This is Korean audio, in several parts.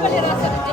빨리 일어났었는데.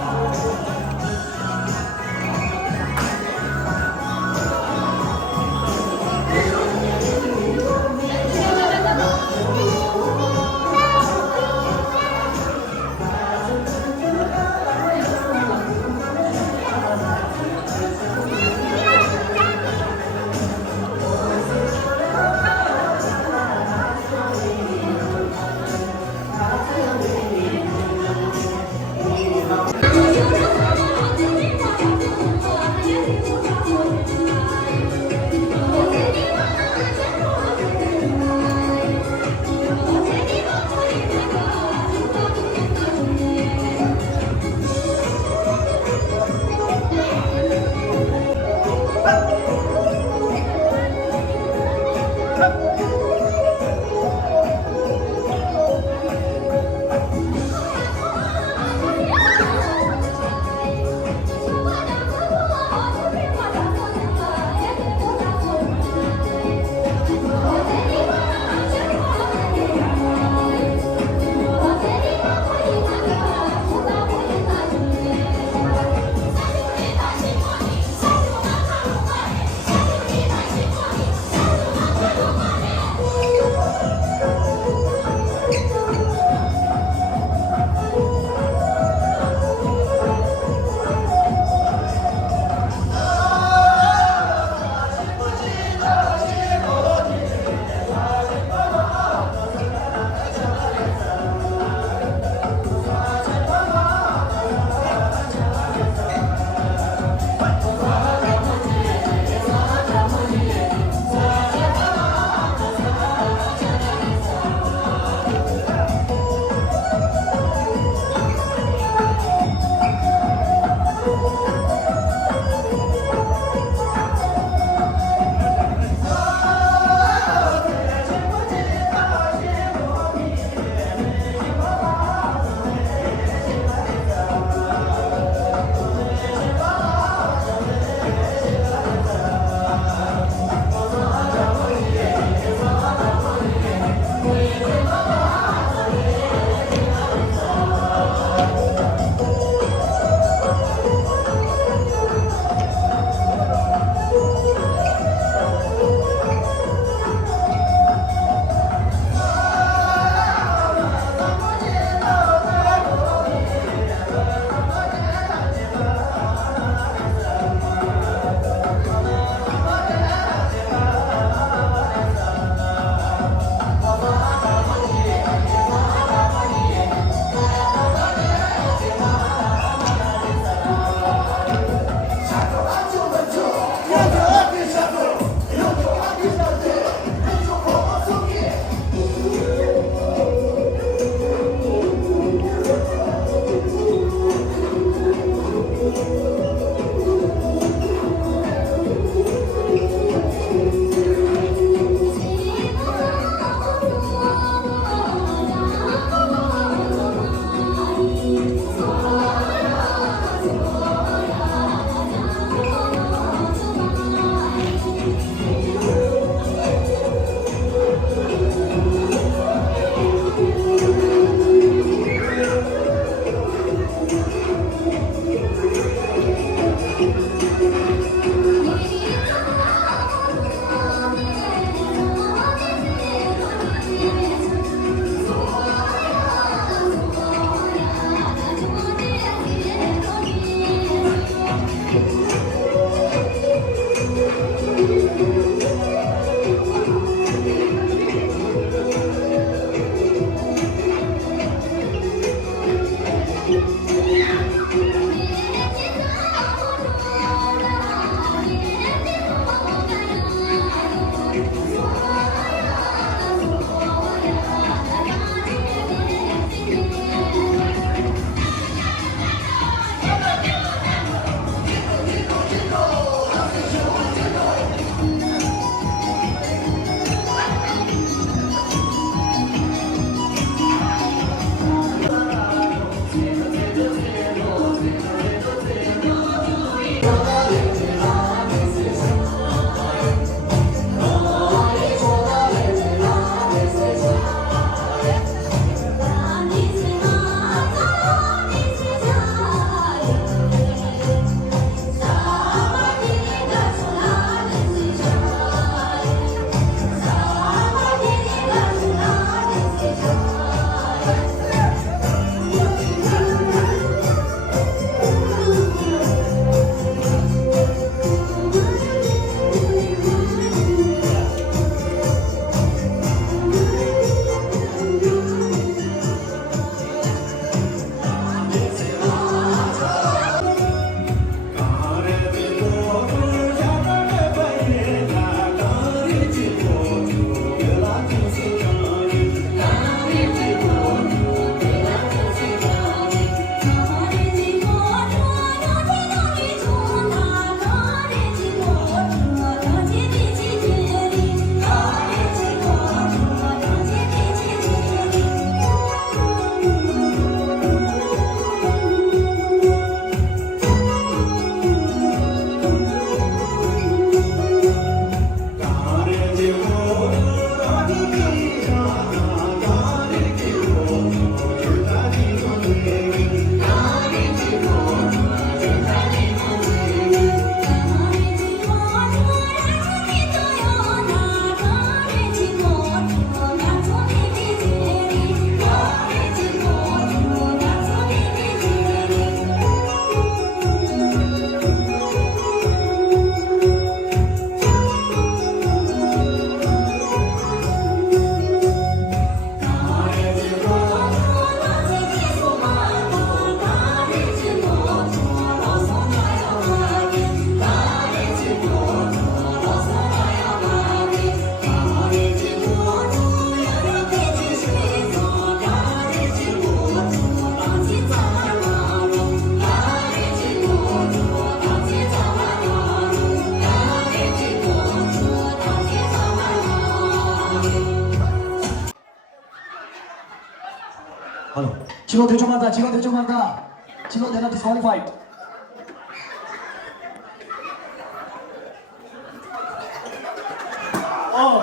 직원 대충한다. 직원 대충한다. 직원 내가 disqualified.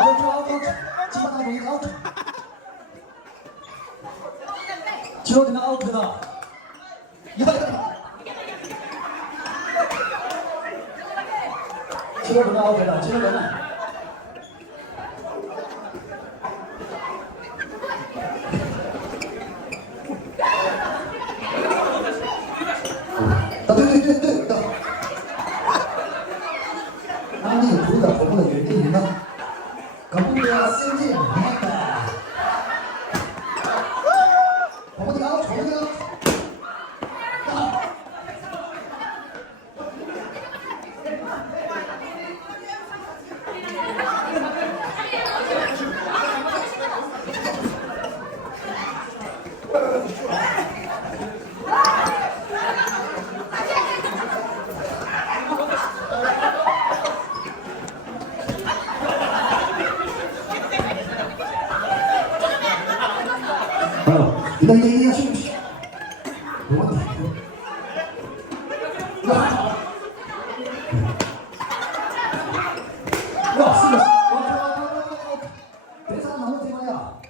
대충 아웃. 직원 나 여기 아웃. 직원 내가 아웃이다. 직원 내가 아웃이다. 직원 내가. 아니, 둘 다 저보다 1등이나? 가분이야, 센지 나왔다. 가분이가, 저분이가. 이거 쉬. 대사 너무 대마야.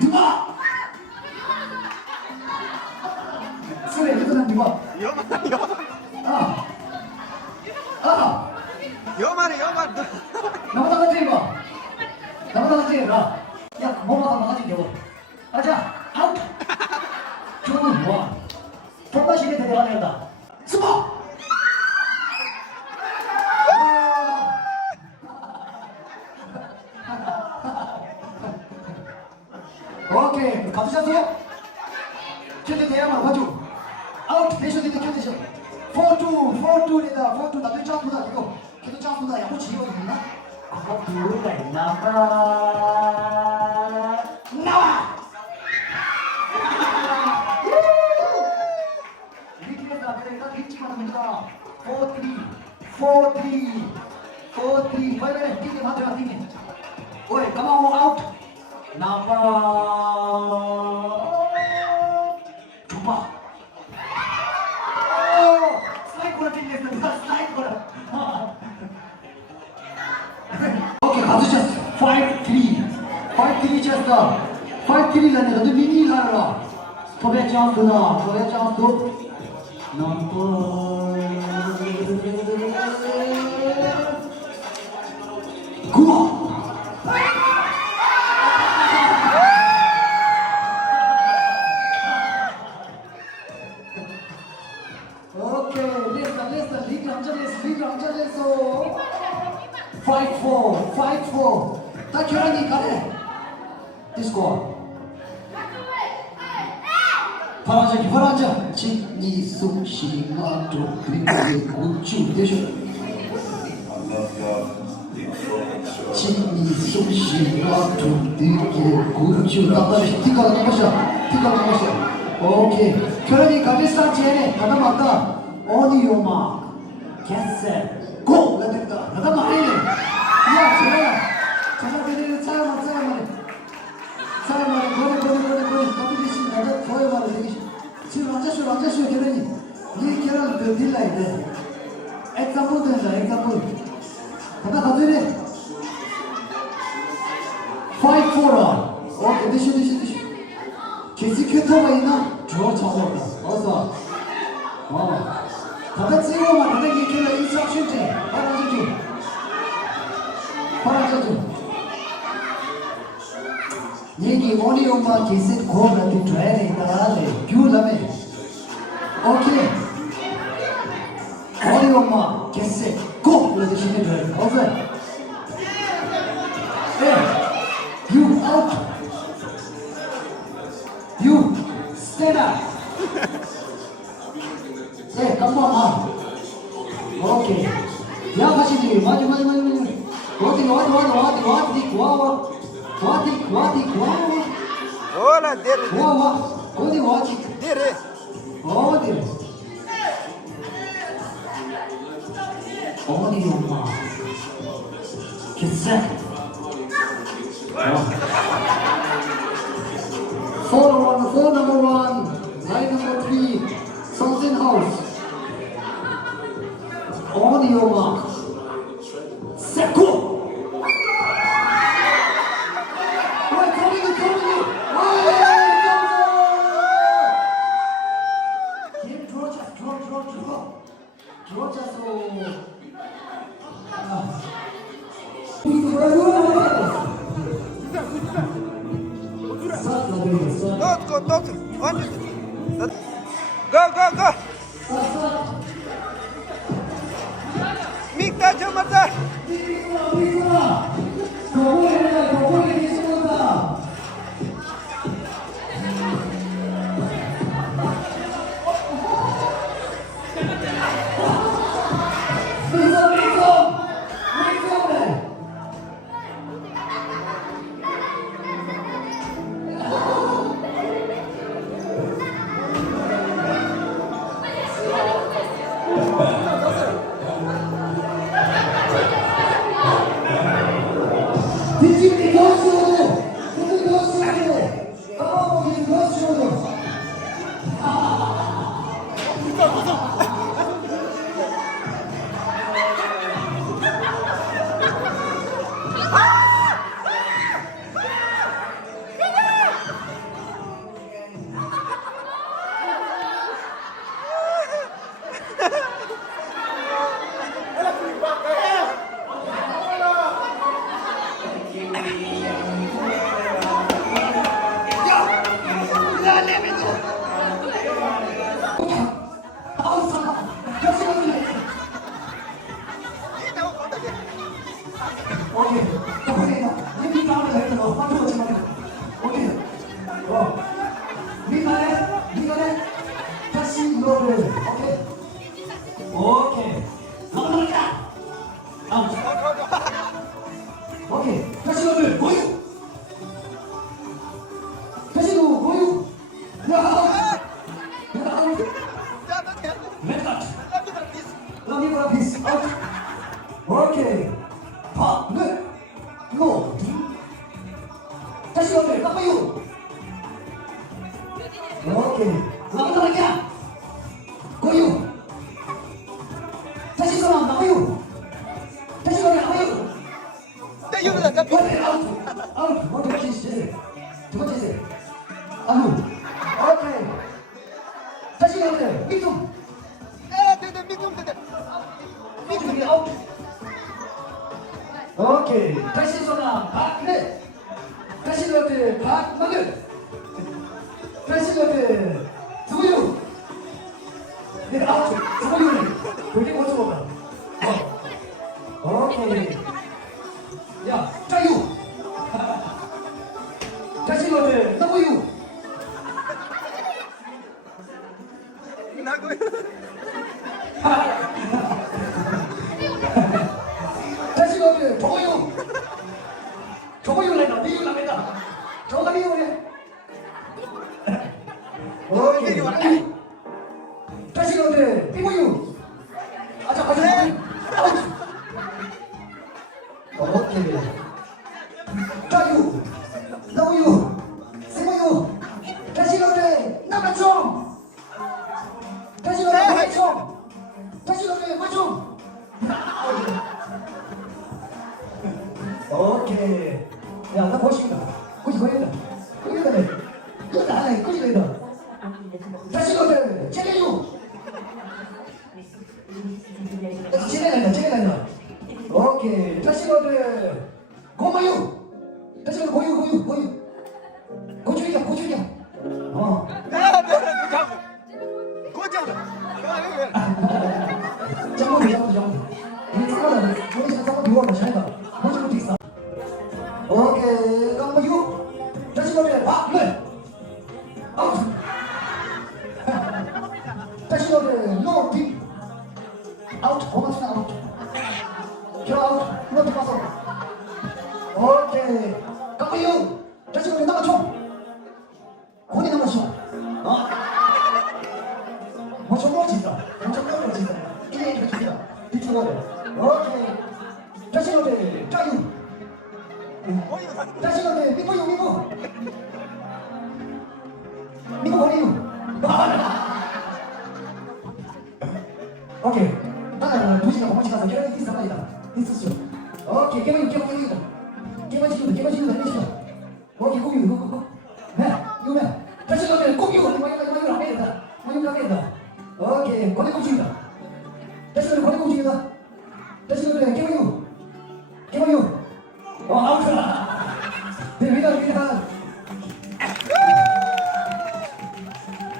누가? 술에 누구나 누가? 여만해. 나보다 같이 해봐. 나보다 같이 해봐. 야, 뭐마다 나가지 겨. 아자, 아웃. 좋은 뭐? 동가시게 대대가 된다. 스포. 오케이. 가두셨어요? 켜대 대야만 봐줘. 아웃 대셔대도 켜대셔. 4-2, 4-2래다. 4-2 나도 점프다 이거. 걔도 점프다. 야구 지거든요. 거꾸로가 나가. 나와. 리키에서 그러니까 리치만 합니다. 4-3, 4-3, 4-3. 빨리 뛰게 맞춰라 뛰게. 오이 가만히 아웃. 나가. 좋아. 사이코를 튕겼어. 사이코를. 오케이 가두셨어. 5-3. 5-3 쳤어. 5-3는 근데 미니 가라. 토베 점프나. 토베 점프. 넘버. 굿. Fight for. 다 결혼이 가네. 디스코. 파란자. 진이숙 시마 조그리고 고추 대쇼. 진이숙 시마 조그리고 고추. 나다시 티카가 넘었어. 오케이. 결혼이 가게 스타트해. 나다 맞다. 어디요마. 겟셋. 고! 됐다. 나다 말해. 야, 제가 그대로 사람만 거기 거기 계신 나도 더해 말을 되기 지금 앉아쇼 결혼이 네 결혼 그 딜라이 돼 엑사폰 된다 엑사폰 가드래 파이트 포라 드셔 게스큐터가 있나? 좋았다 어서 다들 찍어만 다들 이렇게 인스트럭션지 파란자주 얘기 오니 엄마 계속 고를 좀 줘야 되니까 비우다며 오케이 오니 엄마 계속 고 그래도 시켜줘야 돼 오케이 you out you stand up come on 오케이 야 가시지 맞아 Olha, dele. Onde watch? Dele. Onde? Onde uma? Que certo? Phone number 1, line number 3, something house. Onde uma? Seco. Don't. Go. Mikta Jamata. 오케이. 오케이. 다시 너들 고유. 다시 너 고유. 야. 왼쪽. 런닝으로 피스. 오케이. 파. 네. 이거. 다시 너들 깜빡이요. 오케이. 런닝 고유. 다시 사람 나와요. 다시 사람 나와요. 아웃. 두 번째 시제. 두 번째 시제. 아웃. 오케이. 다시 가면 밑좀. 밑좀 아웃. 오케이. 다시 사람 박네. 다시 가면 박만들. 다시 가면 누구요? 네, 아웃. 누구요? 그게 먼저 먹다. 오케이. 야, 짜유. 다시 너들 너구유. 다시 너들 저거유. 저거유 낸다. 미유 나간다. 저거 미유 내. 오케이. 다시 너들 삐구유. 아자. 아웃. 오케이. 짜유. 너구유. 세모유. 다시 너들 나가총. 다시 너들 나가총. 다시 너들 마총. 오케이. 야, 나 보십니다. 거기다. 거기다. 다시 너들 제대유. 제대간다. 오케이. 다시 너들 고마유. 다시 너들 고유. 고추이야. 잠깐만. 이게 잠깐만. 우리 잠깐만 누워봐. 잘가. 먼저 있어. 오케이. 고마유. 다시 너들 네. 아웃. 다시 너들 노 딥. 아웃. 고맙습니다. 아웃. 아웃. 이거 들어가서. 오케이. 고마유. 다시 너들 나가총. 고니 나가총. 엄청 멀어진다. 이게 좋다. 뒤쪽으로. 오케이. 다시 너들 짜유. 다시 너들 미포유. 미포 버리유. 오케이. 나는 2시간 공원씩 가서 계란이 비슷하다. 있었어. 오케이. 깨버리고. 깨버리고. 오케이. 고기유. 네. 이거면 다시 너들 고기유. 마유 하겠다. 오케이. 고기입니다. 다시 너들 고기입니다. 다시 너들 깨버리고. 아웃. 네, 위다.